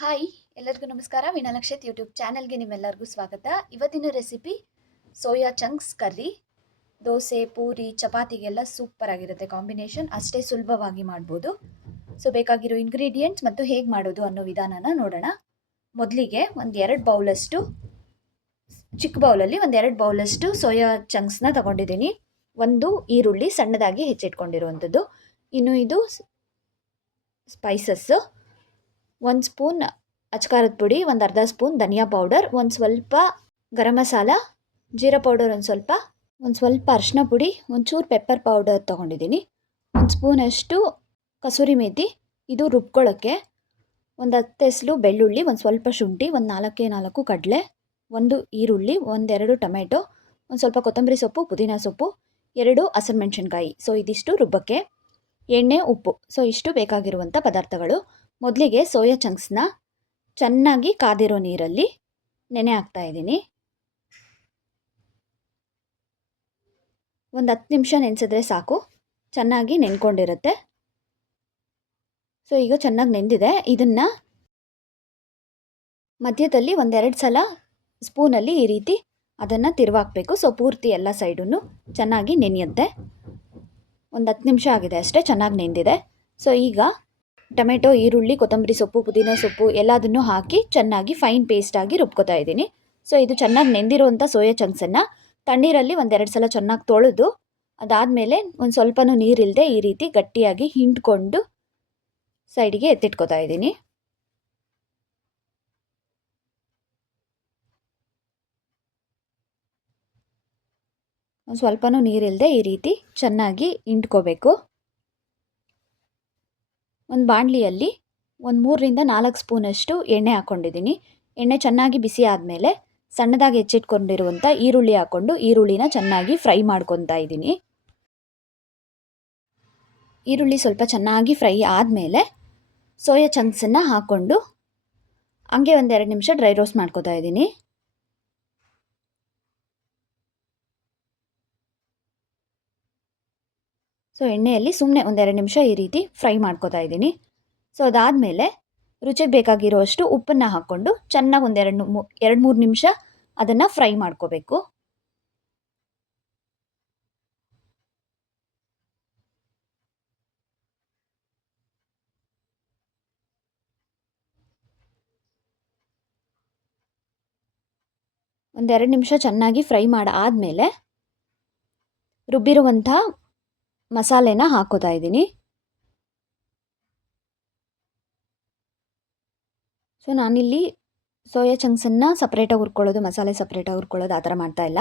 Hi ಎಲ್ಲರಿಗೂ ನಮಸ್ಕಾರ. ವೀಣಾಲಕ್ಷಿತ್ YouTube ಚಾನಲ್ಗೆ ನಿಮ್ಮೆಲ್ಲರಿಗೂ ಸ್ವಾಗತ. ಇವತ್ತಿನ recipe soya chunks curry, dosa, puri, ಚಪಾತಿಗೆಲ್ಲ super ಆಗಿರುತ್ತೆ ಕಾಂಬಿನೇಷನ್ ಅಷ್ಟೇ ಸುಲಭವಾಗಿ ಮಾಡ್ಬೋದು. ಸೊ ಬೇಕಾಗಿರೋ ಇಂಗ್ರೀಡಿಯೆಂಟ್ಸ್ ಮತ್ತು ಹೇಗೆ ಮಾಡೋದು ಅನ್ನೋ ವಿಧಾನನ ನೋಡೋಣ. ಮೊದಲಿಗೆ ಒಂದು ಎರಡು ಬೌಲಷ್ಟು, ಚಿಕ್ಕ ಬೌಲಲ್ಲಿ ಒಂದು ಎರಡು ಬೌಲಷ್ಟು ಸೋಯಾ ಚಂಕ್ಸ್ನ ತಗೊಂಡಿದ್ದೀನಿ. ಒಂದು ಈರುಳ್ಳಿ ಸಣ್ಣದಾಗಿ ಹೆಚ್ಚಿಟ್ಕೊಂಡಿರುವಂಥದ್ದು. ಇನ್ನು ಇದು ಸ್ಪೈಸಸ್ಸು ಒಂದು ಸ್ಪೂನ್ ಅಚ್ಕಾರದ ಪುಡಿ, ಒಂದು ಅರ್ಧ ಸ್ಪೂನ್ ಧನಿಯಾ ಪೌಡರ್, ಒಂದು ಸ್ವಲ್ಪ ಗರಂ ಮಸಾಲ, ಜೀರಾ ಪೌಡರ್ ಒಂದು ಸ್ವಲ್ಪ ಒಂದು ಸ್ವಲ್ಪ ಅರಿಶಿನ ಪುಡಿ, ಒಂಚೂರು ಪೆಪ್ಪರ್ ಪೌಡರ್ ತೊಗೊಂಡಿದ್ದೀನಿ ಒಂದು ಸ್ಪೂನಷ್ಟು ಕಸೂರಿ ಮೇಥಿ ಇದು ರುಬ್ಕೊಳ್ಳೋಕ್ಕೆ ಒಂದು ಹತ್ತು ಎಸಲು ಬೆಳ್ಳುಳ್ಳಿ, ಒಂದು ಸ್ವಲ್ಪ ಶುಂಠಿ, ಒಂದು ನಾಲ್ಕೇ ನಾಲ್ಕು ಕಡಲೆ, ಒಂದು ಈರುಳ್ಳಿ, ಒಂದೆರಡು ಟೊಮೆಟೊ, ಒಂದು ಸ್ವಲ್ಪ ಕೊತ್ತಂಬರಿ ಸೊಪ್ಪು, ಪುದೀನ ಸೊಪ್ಪು, ಎರಡು ಹಸಿರು ಮೆಣಸಿನ್ಕಾಯಿ. ಸೊ ಇದಿಷ್ಟು ರುಬ್ಬಕ್ಕೆ ಎಣ್ಣೆ, ಉಪ್ಪು. ಸೊ ಇಷ್ಟು ಬೇಕಾಗಿರುವಂಥ ಪದಾರ್ಥಗಳು. ಮೊದಲಿಗೆ ಸೋಯಾ ಚಂಕ್ಸ್ನ ಚೆನ್ನಾಗಿ ಕಾದಿರೋ ನೀರಲ್ಲಿ ನೆನೆ ಹಾಕ್ತಾ ಇದ್ದೀನಿ. ಒಂದು ಹತ್ತು ನಿಮಿಷ ನೆನೆಸಿದ್ರೆ ಸಾಕು. ಚೆನ್ನಾಗಿ ನೆನ್ಕೊಂಡಿರುತ್ತೆ. ಸೊ, ಈಗ ಚೆನ್ನಾಗಿ ನೆಂದಿದೆ. ಇದನ್ನು ಮಧ್ಯದಲ್ಲಿ ಒಂದೆರಡು ಸಲ ಸ್ಪೂನಲ್ಲಿ ಈ ರೀತಿ ಅದನ್ನು ತಿರುವಾಕಬೇಕು. ಸೊ, ಪೂರ್ತಿ ಎಲ್ಲ ಸೈಡನ್ನು ಚೆನ್ನಾಗಿ ನೆನೆಯುತ್ತೆ. ಒಂದು ಹತ್ತು ನಿಮಿಷ ಆಗಿದೆ ಅಷ್ಟೇ ಚೆನ್ನಾಗಿ ನೆಂದಿದೆ. ಸೊ, ಈಗ ಟೊಮೆಟೊ, ಈರುಳ್ಳಿ, ಕೊತ್ತಂಬರಿ ಸೊಪ್ಪು, ಪುದೀನ ಸೊಪ್ಪು ಎಲ್ಲದನ್ನು ಹಾಕಿ ಚೆನ್ನಾಗಿ ಫೈನ್ ಪೇಸ್ಟಾಗಿ ರುಬ್ಕೋತಾ ಇದ್ದೀನಿ. ಸೊ ಇದು ಚೆನ್ನಾಗಿ ನೆಂದಿರುವಂಥ ಸೋಯಾ ಚಂಕ್ಸನ್ನು ತಣ್ಣೀರಲ್ಲಿ ಒಂದೆರಡು ಸಲ ಚೆನ್ನಾಗಿ ತೊಳೆದು ಅದಾದಮೇಲೆ ಒಂದು ಸ್ವಲ್ಪನೂ ನೀರಿಲ್ಲದೆ ಈ ರೀತಿ ಗಟ್ಟಿಯಾಗಿ ಹಿಂಡ್ಕೊಂಡು ಸೈಡಿಗೆ ಎತ್ತಿಟ್ಕೋತಾ ಇದ್ದೀನಿ. ಒಂದು ಸ್ವಲ್ಪನೂ ನೀರಿಲ್ಲದೆ ಈ ರೀತಿ ಚೆನ್ನಾಗಿ ಹಿಂಡ್ಕೋಬೇಕು. ಒಂದು ಬಾಣಲಿಯಲ್ಲಿ ಒಂದು ಮೂರರಿಂದ ನಾಲ್ಕು ಸ್ಪೂನಷ್ಟು ಎಣ್ಣೆ ಹಾಕ್ಕೊಂಡಿದ್ದೀನಿ ಎಣ್ಣೆ ಚೆನ್ನಾಗಿ ಬಿಸಿ ಆದಮೇಲೆ ಸಣ್ಣದಾಗಿ ಹೆಚ್ಚಿಟ್ಕೊಂಡಿರುವಂಥ ಈರುಳ್ಳಿ ಹಾಕ್ಕೊಂಡು ಈರುಳ್ಳಿನ ಚೆನ್ನಾಗಿ ಫ್ರೈ ಮಾಡ್ಕೊತಾ ಇದ್ದೀನಿ. ಈರುಳ್ಳಿ ಸ್ವಲ್ಪ ಚೆನ್ನಾಗಿ ಫ್ರೈ ಆದಮೇಲೆ ಸೋಯಾ ಚಂಕ್ಸನ್ನು ಹಾಕ್ಕೊಂಡು ಹಂಗೆ ಒಂದೆರಡು ನಿಮಿಷ ಡ್ರೈ ರೋಸ್ಟ್ ಮಾಡ್ಕೋತಾ ಇದ್ದೀನಿ. ಸೊ ಎಣ್ಣೆಯಲ್ಲಿ ಸುಮ್ಮನೆ ಒಂದೆರಡು ನಿಮಿಷ ಈ ರೀತಿ ಫ್ರೈ ಮಾಡ್ಕೋತಾ ಇದ್ದೀನಿ. ಸೊ ಅದಾದಮೇಲೆ ರುಚಿಗೆ ಬೇಕಾಗಿರೋಷ್ಟು ಉಪ್ಪನ್ನು ಹಾಕ್ಕೊಂಡು ಚೆನ್ನಾಗಿ ಒಂದೆರಡು ಮೂ, ಎರಡು ಮೂರು ನಿಮಿಷ ಅದನ್ನು ಫ್ರೈ ಮಾಡ್ಕೋಬೇಕು. ಒಂದೆರಡು ನಿಮಿಷ ಚೆನ್ನಾಗಿ ಫ್ರೈ ಮಾಡಾದಮೇಲೆ ರುಬ್ಬಿರುವಂಥ ಮಸಾಲೆನ ಹಾಕೋತಾ ಇದ್ದೀನಿ. ಸೊ ನಾನಿಲ್ಲಿ ಸೋಯಾ ಚಂಕ್ಸನ್ನು ಸಪ್ರೇಟಾಗಿ ಹುರ್ಕೊಳ್ಳೋದು, ಮಸಾಲೆ ಸಪ್ರೇಟಾಗಿ ಹುರ್ಕೊಳ್ಳೋದು ಆ ಥರ ಮಾಡ್ತಾ ಇಲ್ಲ.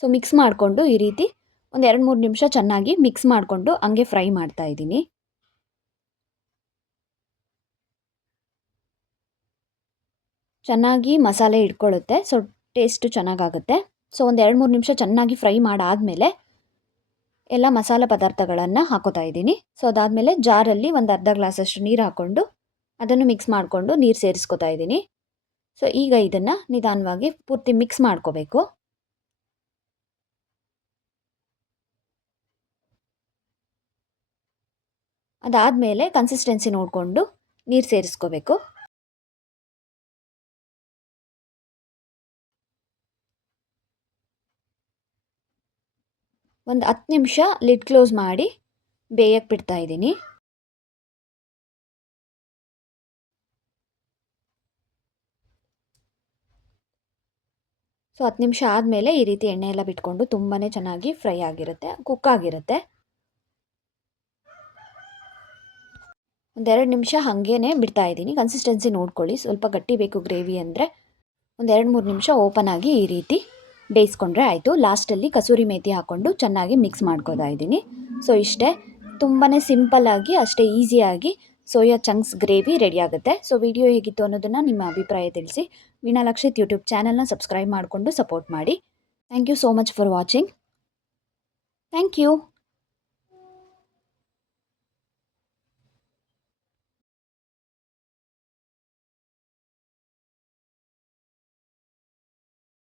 ಸೊ ಮಿಕ್ಸ್ ಮಾಡಿಕೊಂಡು ಈ ರೀತಿ ಒಂದು ಎರಡು ಮೂರು ನಿಮಿಷ ಚೆನ್ನಾಗಿ ಮಿಕ್ಸ್ ಮಾಡಿಕೊಂಡು ಹಂಗೆ ಫ್ರೈ ಮಾಡ್ತಾ ಇದ್ದೀನಿ. ಚೆನ್ನಾಗಿ ಮಸಾಲೆ ಇಟ್ಕೊಳ್ಳುತ್ತೆ ಸೊ ಟೇಸ್ಟು ಚೆನ್ನಾಗಾಗುತ್ತೆ. ಸೊ ಒಂದು ಎರಡು ಮೂರು ನಿಮಿಷ ಚೆನ್ನಾಗಿ ಫ್ರೈ ಮಾಡಾದಮೇಲೆ ಎಲ್ಲ ಮಸಾಲೆ ಪದಾರ್ಥಗಳನ್ನು ಹಾಕೋತಾ ಇದ್ದೀನಿ. ಸೊ ಅದಾದಮೇಲೆ ಜಾರಲ್ಲಿ ಒಂದು ಅರ್ಧ ಗ್ಲಾಸಷ್ಟು ನೀರು ಹಾಕ್ಕೊಂಡು ಅದನ್ನು ಮಿಕ್ಸ್ ಮಾಡಿಕೊಂಡು ನೀರು ಸೇರಿಸ್ಕೊತಾ ಇದ್ದೀನಿ. ಸೊ ಈಗ ಇದನ್ನು ನಿಧಾನವಾಗಿ ಪೂರ್ತಿ ಮಿಕ್ಸ್ ಮಾಡ್ಕೋಬೇಕು. ಅದಾದಮೇಲೆ ಕನ್ಸಿಸ್ಟೆನ್ಸಿ ನೋಡಿಕೊಂಡು ನೀರು ಸೇರಿಸ್ಕೋಬೇಕು. ಒಂದು ಹತ್ತು ನಿಮಿಷ ಲಿಡ್ ಕ್ಲೋಸ್ ಮಾಡಿ ಬೇಯಕ್ಕೆ ಬಿಡ್ತಾ ಇದ್ದೀನಿ. ಸೊ ಹತ್ತು ನಿಮಿಷ ಆದಮೇಲೆ ಈ ರೀತಿ ಎಣ್ಣೆ ಎಲ್ಲ ಬಿಟ್ಕೊಂಡು ತುಂಬಾ ಚೆನ್ನಾಗಿ ಫ್ರೈ ಆಗಿರುತ್ತೆ, ಕುಕ್ ಆಗಿರುತ್ತೆ. ಒಂದೆರಡು ನಿಮಿಷ ಹಾಗೇ ಬಿಡ್ತಾ ಇದ್ದೀನಿ ಕನ್ಸಿಸ್ಟೆನ್ಸಿ ನೋಡ್ಕೊಳ್ಳಿ. ಸ್ವಲ್ಪ ಗಟ್ಟಿ ಬೇಕು ಗ್ರೇವಿ ಅಂದರೆ ಒಂದೆರಡು ಮೂರು ನಿಮಿಷ ಓಪನ್ ಆಗಿ ಈ ರೀತಿ. ಬೇಯಿಸ್ಕೊಂಡ್ರೆ ಆಯಿತು. ಲಾಸ್ಟಲ್ಲಿ ಕಸೂರಿ ಮೇಥಿ ಹಾಕ್ಕೊಂಡು ಚೆನ್ನಾಗಿ ಮಿಕ್ಸ್ ಮಾಡ್ಕೋತಾ ಇದ್ದೀನಿ. ಸೊ ಇಷ್ಟೇ. ತುಂಬಾ ಸಿಂಪಲ್ಲಾಗಿ ಅಷ್ಟೇ ಈಸಿಯಾಗಿ ಸೋಯಾ ಚಂಕ್ಸ್ ಗ್ರೇವಿ ರೆಡಿ ಆಗುತ್ತೆ. ಸೊ ವಿಡಿಯೋ ಹೇಗಿತ್ತು ಅನ್ನೋದನ್ನು ನಿಮ್ಮ ಅಭಿಪ್ರಾಯ ತಿಳಿಸಿ. ವೀಣಾಲಕ್ಷಿತ್ ಯೂಟ್ಯೂಬ್ ಚಾನಲ್ನ ಸಬ್ಸ್ಕ್ರೈಬ್ ಮಾಡಿಕೊಂಡು ಸಪೋರ್ಟ್ ಮಾಡಿ. Thank you so much for watching thank you